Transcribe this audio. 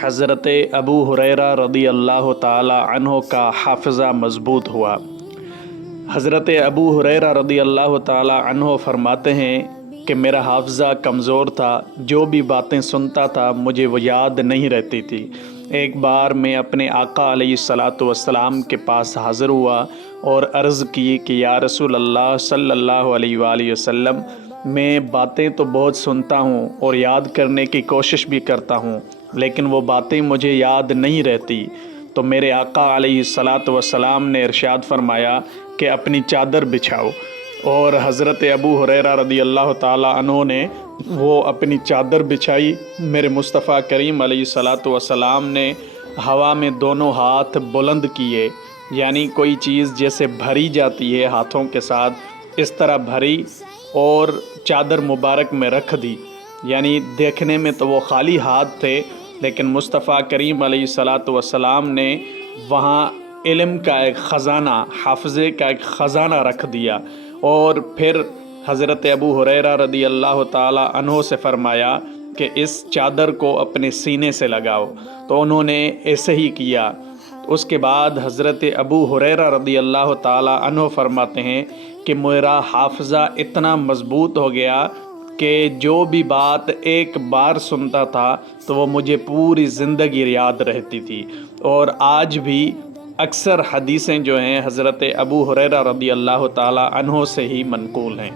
حضرت ابو ہریرہ رضی اللہ تعالی عنہ کا حافظہ مضبوط ہوا۔ حضرت ابو ہریرہ رضی اللہ تعالی عنہ فرماتے ہیں کہ میرا حافظہ کمزور تھا، جو بھی باتیں سنتا تھا مجھے وہ یاد نہیں رہتی تھی۔ ایک بار میں اپنے آقا علیہ الصلاۃ والسلام کے پاس حاضر ہوا اور عرض کی کہ یا رسول اللہ صلی اللہ علیہ وآلہ وسلم، میں باتیں تو بہت سنتا ہوں اور یاد کرنے کی کوشش بھی کرتا ہوں، لیکن وہ باتیں مجھے یاد نہیں رہتی۔ تو میرے آقا علیہ الصلاۃ والسلام نے ارشاد فرمایا کہ اپنی چادر بچھاؤ، اور حضرت ابو ہریرہ رضی اللہ تعالیٰ عنہ نے وہ اپنی چادر بچھائی۔ میرے مصطفیٰ کریم علیہ الصلاۃ والسلام نے ہوا میں دونوں ہاتھ بلند کیے، یعنی کوئی چیز جیسے بھری جاتی ہے ہاتھوں کے ساتھ، اس طرح بھری اور چادر مبارک میں رکھ دی۔ یعنی دیکھنے میں تو وہ خالی ہاتھ تھے، لیکن مصطفیٰ کریم علیہ الصلاۃ والسلام نے وہاں علم کا ایک خزانہ، حافظے کا ایک خزانہ رکھ دیا، اور پھر حضرت ابو ہریرہ رضی اللہ تعالی عنہ سے فرمایا کہ اس چادر کو اپنے سینے سے لگاؤ، تو انہوں نے ایسے ہی کیا۔ اس کے بعد حضرت ابو ہریرہ رضی اللہ تعالی عنہ فرماتے ہیں کہ میرا حافظہ اتنا مضبوط ہو گیا کہ جو بھی بات ایک بار سنتا تھا تو وہ مجھے پوری زندگی یاد رہتی تھی، اور آج بھی اکثر حدیثیں جو ہیں حضرت ابو ہریرہ رضی اللہ تعالی عنہ سے ہی منقول ہیں۔